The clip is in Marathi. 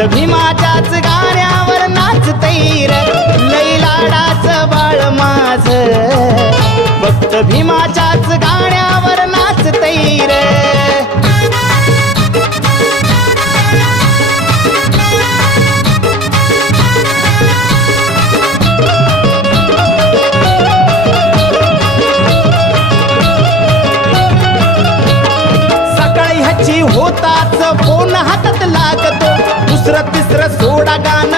फक्त भीमाच्याच गाण्यावर नाचतैर लई लाडाचं बाळ माझ फक्त भीमाच्याच गाण्यावर नाचतैर होताच फोन हातात लागतो दुसरं तिसरं सोडा गाणं